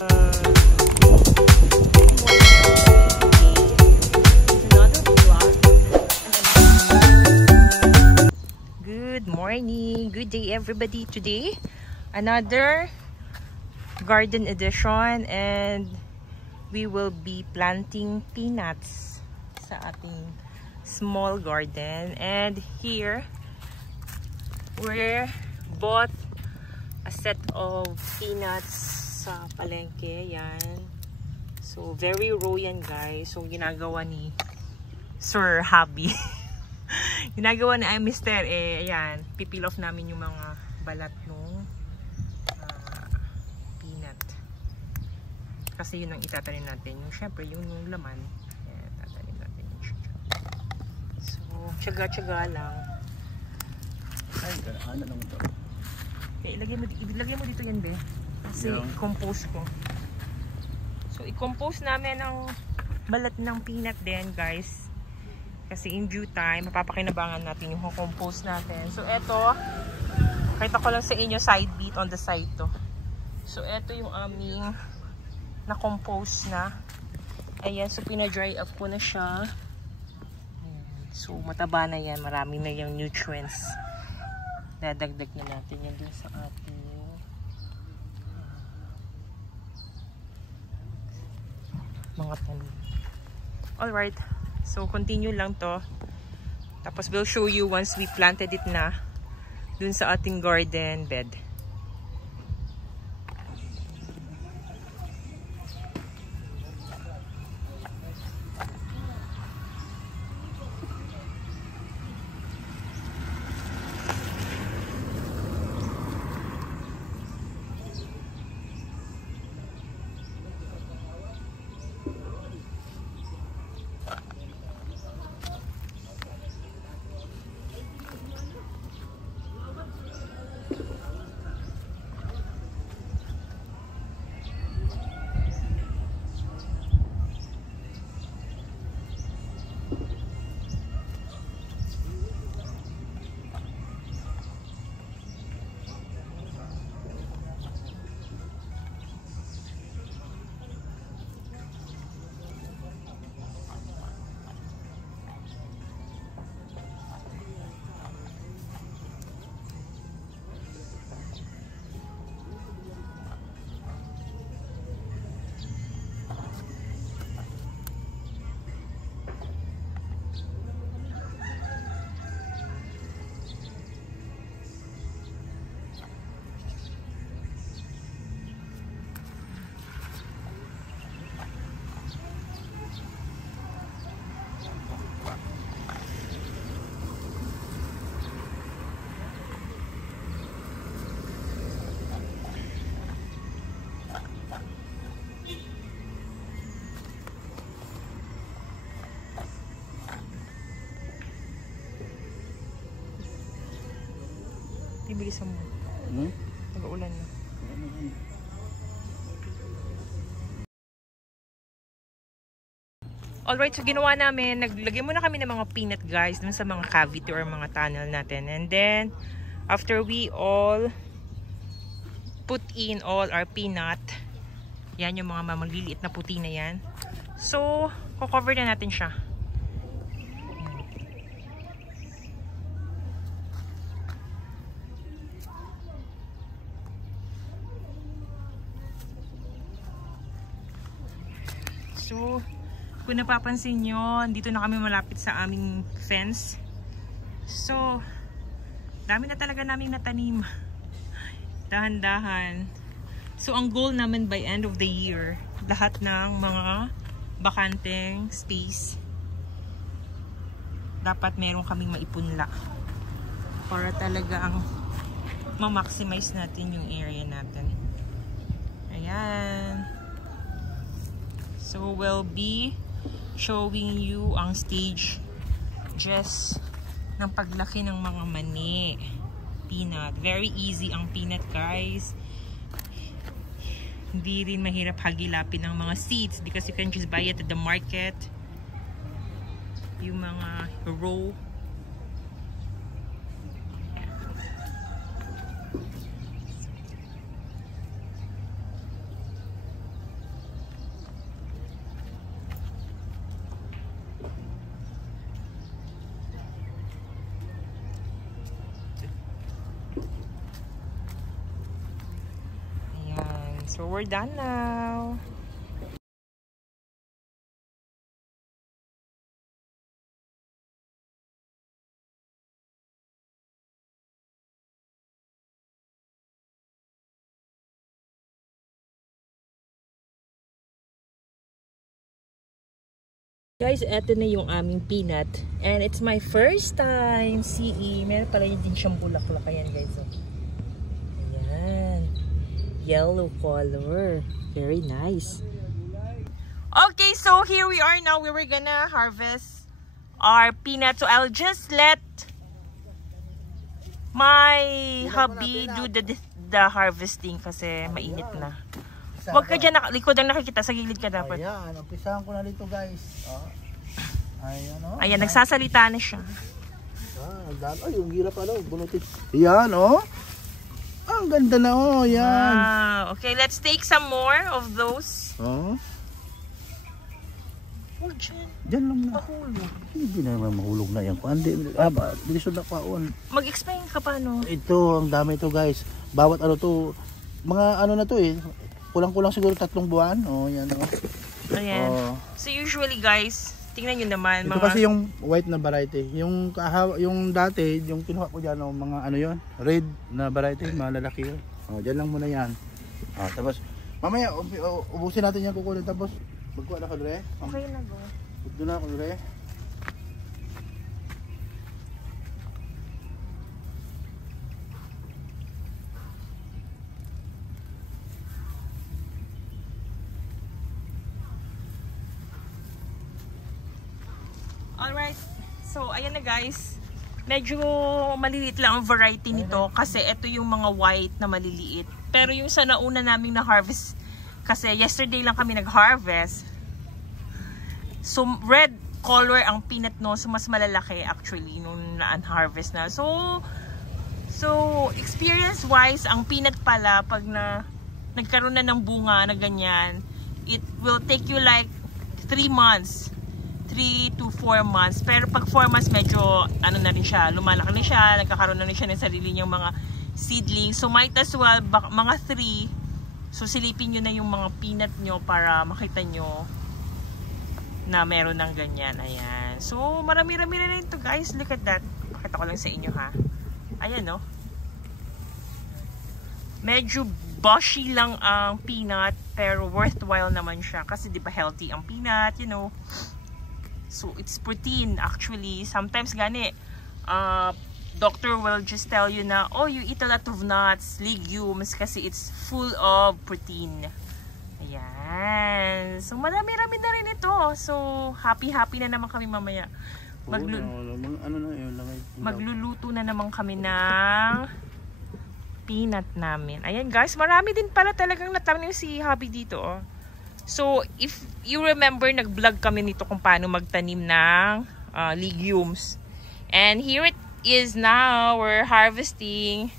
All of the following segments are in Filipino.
Good morning, good day everybody. Today another garden edition, and we will be planting peanuts sa ating small garden. And here we bought a set of peanuts sa palengke. Yan, so very raw yan guys. So ginagawa ni Sir Habi ginagawa na ay mister, ayan, pipil off namin yung mga balat nung peanut. Kasi yun ang itatanim natin. Yung syempre, yung laman, tatanim natin yung siya. So, tsaga-tsaga lang. Ay, ano lang ito? Ilagay mo dito yan, be. Kasi i-compose ko. So, i-compose namin ang balat ng peanut din, guys. Kasi in due time, mapapakinabangan natin yung compose natin. So, eto, pakita ko lang sa inyo, side beat on the side to. So, eto yung aming na-compose na. Ayan, so pina-dry up ko na siya. Ayan. So, mataba na yan. Marami na yung nutrients. Dadagdag na natin yan dun sa ating mga tanim. Alright. So, continue lang to. Tapos, we'll show you once we planted it na dun sa ating garden bed. Bilisan mo. Nag-uulan na. Alright, so ginawa namin, naglagay muna kami ng mga peanut guys dun sa mga cavity or mga tunnel natin. And then, after we all put in all our peanut, yan yung mga maliliit na puti na yan. So, cover na natin siya. So, kung napapansin nyo, dito na kami malapit sa aming fence. So, dami na talaga naming natanim. Dahan-dahan. So, ang goal naman by end of the year, lahat ng mga bakanteng space, dapat meron kaming maipunla. Para talaga ang ma-maximize natin yung area natin. Ayan. So, we'll be showing you ang stage just ng paglaki ng mga mani. Peanut. Very easy ang peanut, guys. Hindi rin mahirap hagilapin ng mga seeds because you can just buy it at the market. Yung mga raw. So we're done now. Guys, eto na yung aming peanut. And it's my first time seeing. Meron pala din siyang bulaklak. Ayan guys. Ayan. Yellow color. Very nice. Okay, so here we are now. We were gonna harvest our peanut. So I'll just let my hubby do the harvesting kasi mainit na. Huwag ka dyan, likod ang nakikita, sa gilid ka dapat. Ayan, umpisahan ko na dito guys. Ayan o. Ayan, nagsasalita na siya. Ay, yung hirap bunutin. Ayan o. Ang ganda na o, ayan. Wow. Okay, let's take some more of those. Huwag dyan. Dyan lang na. Mahulog. Hindi na naman mahulog na yan. Bilisod na paon. Mag-explain ka paano? Ito, ang dami ito guys. Bawat ano to, mga ano na to eh. Kulang-kulang siguro 3 buwan. Yan o. Ayan. So usually guys, tingnan nyo naman. Ito kasi yung white na variety. Yung dati, yung kinuha ko dyan, mga ano yon, red na variety, malalaki yun. Dyan lang muna yan. Tapos, mamaya, ubusin natin yan kukunin. Tapos, magkuha na ka, Dre. Okay na go. Doon na ako, Dre. Alright, so ayan na guys, medyo maliliit lang ang variety nito kasi ito yung mga white na maliliit. Pero yung sa nauna naming na-harvest, kasi yesterday lang kami nag-harvest, so red color ang peanut no, so mas malalaki actually nung na-unharvest na. So experience wise, ang peanut pala pag nagkaroon na ng bunga na ganyan, it will take you like 3 months. 3 to 4 months. Pero pag 4 months, medyo ano na rin siya, lumalaki na siya, nagkakaroon na rin siya ng sarili niyang mga seedlings. So might as well, mga 3, so silipin nyo na yung mga peanut nyo para makita nyo na meron ng ganyan. Ayan. So marami-rami rin ito guys. Look at that. Pakita ko lang sa inyo ha. Ayan no. Medyo bushy lang ang peanut, pero worthwhile naman siya. Kasi di ba healthy ang peanut, you know. So it's protein actually. Sometimes gani doctor will just tell you na, oh, you eat a lot of nuts, legumes kasi it's full of protein. Ayan. So marami-rami na rin ito. So happy na naman kami mamaya. Magluluto na naman kami ng peanut namin. Ayan guys, marami din pala talagang natanim si hubby dito oh. So, if you remember, nag-vlog kami nito kung paano magtanim ng legumes. And here it is now. We're harvesting.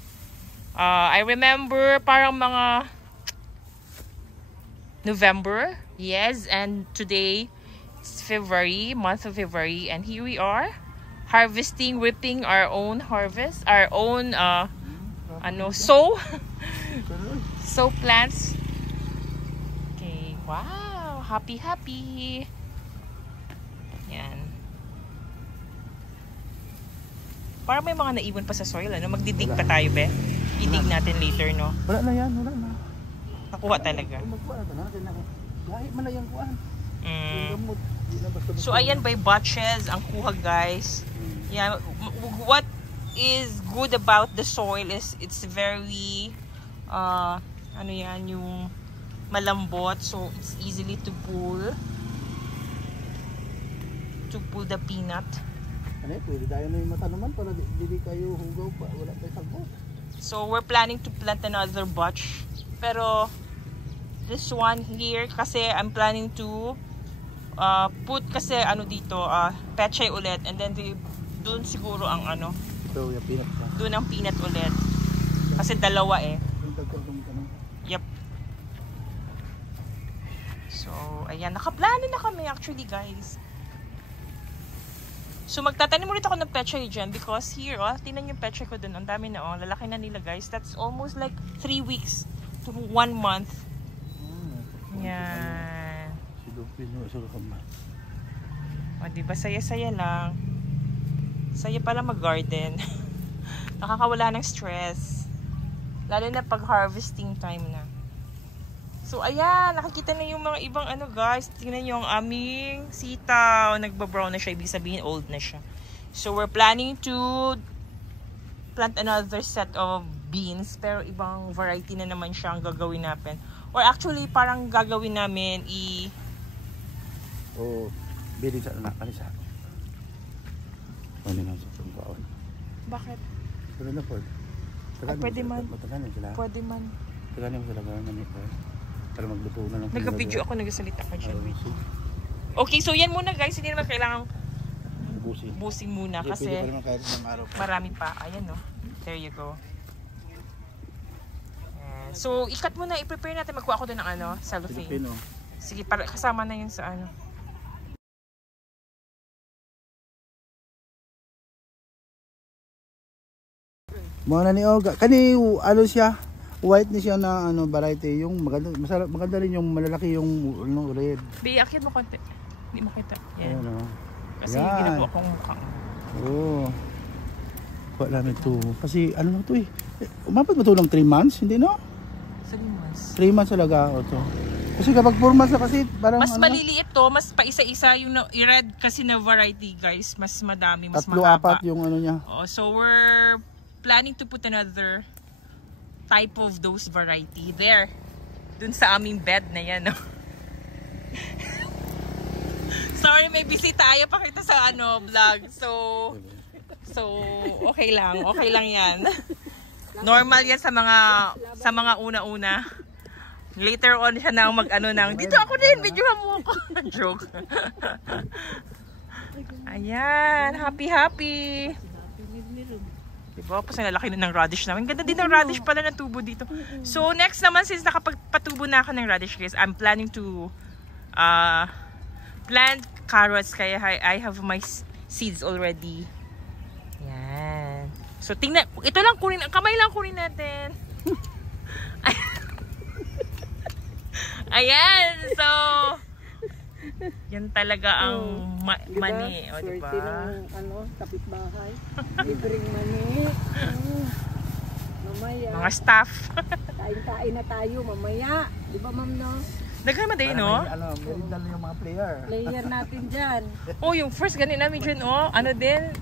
I remember parang mga November. Yes, and today it's February, month of February. And here we are, harvesting, reaping our own harvest. Our own, sow plants. Wow! Happy! Yan. Parang may mga naiwan pa sa soil, ano? Magdidig pa tayo, be? Idig natin later, no? Wala na yan, wala na. Nakuha talaga. Magkuha na. Lahi man na yung kuhaan. So, ayan, by batches ang kuha, guys. Yeah, what is good about the soil is it's very, yung malambot, so it's easily to pull the peanut. Ano, pwede tayo na yung matanuman para hindi kayo hugaw pa, wala tayo sagbo. So we're planning to plant another batch, pero this one here kasi I'm planning to put kasi dito pechay ulit, and then doon siguro ang so yung peanut pa. Doon ang peanut ulit kasi dalawa eh. Yep. So, ayan. Nakaplano na kami actually, guys. So, magtatanim ulit ako ng pechay dyan because here, tingnan yung pechay ko dun. Ang dami na, lalaki na nila, guys. That's almost like 3 weeks to 1 month Yan. Si Lupino, sa kakamay. O, diba? Saya-saya lang. Saya pala mag-garden. Nakakawala ng stress. Lalo na pag harvesting time na. So, ayan. Nakikita na yung mga ibang ano, guys. Tingnan nyo ang aming sitaw. Nagbabrown na siya. Ibig sabihin, old na siya. So, we're planning to plant another set of beans. Pero ibang variety na naman siya ang gagawin natin. Or actually, parang gagawin namin Oo. Bili sa anak. Alisa. Ano nga sa pangkaon? Bakit? Pero na po. Pwede man. Mataganin sila. Pwede man. Mataganin mo sila gano'n ito. Para magluto na lang. Nagka-video ako, nagsalita ka dyan. Sige. Okay, so yan muna guys. Hindi naman kailangan Busin. busin muna Hindi, kasi pwede pa naman kahit ng araw. marami pa. Ayan no. There you go. Ayan. So, ikat muna. I-prepare natin. Magkuha ako doon ng ano, cellophane. Pilipino. Sige, para kasama na yun sa ano. Mga ni Oga. Kani, ano siya? White ni siya na ano, variety. Yung maganda, maganda rin yung malalaki yung ano, red. Biyakin mo konti. Hindi makita. Yan. Ayan o. Kasi Yan. ginabuha kong mukha. Oo. Kuha namin ito. Kasi ano na ito eh. Umabot ba ito ng 3 months? Hindi no? 3 months. 3 months talaga o ito. Kasi kapag 4 months na kasi parang Mas ano, maliliit to, mas paisa-isa yung i-red kasi na variety guys. Mas madami, mas 3, mahaba. 4 yung ano niya. Oh, so we're planning to put another type of those variety there. Dun sa aming bed na yan. No? Sorry, may bisita. Ayaw pakita sa ano, vlog. So, okay lang. Okay lang yan. Normal yan sa mga una-una. Later on siya na mag-ano nang, dito ako din, videohan mo ako. Joke. Ayan, happy. Diba? Kasi nalaki na ng radish namin. Ganda din ng radish pala ng tubo dito. So, next naman, since nakapagpatubo na ako ng radish, guys, I'm planning to plant carrots. Kaya I have my seeds already. Yan. So, tingnan. Ito lang kunin. Kamay lang kunin natin. Ayan. So, yan talaga ang mani. O, diba? Swerte ng ano, kapitbahay. Libreng mani. Mamaya. Mga staff. Kain-kain na tayo mamaya. Di ba, ma'am, no? Nagkama din, no? Ano, meron yung mga player. Player natin dyan. Oh, yung first ganit namin dyan, oh. Ano din?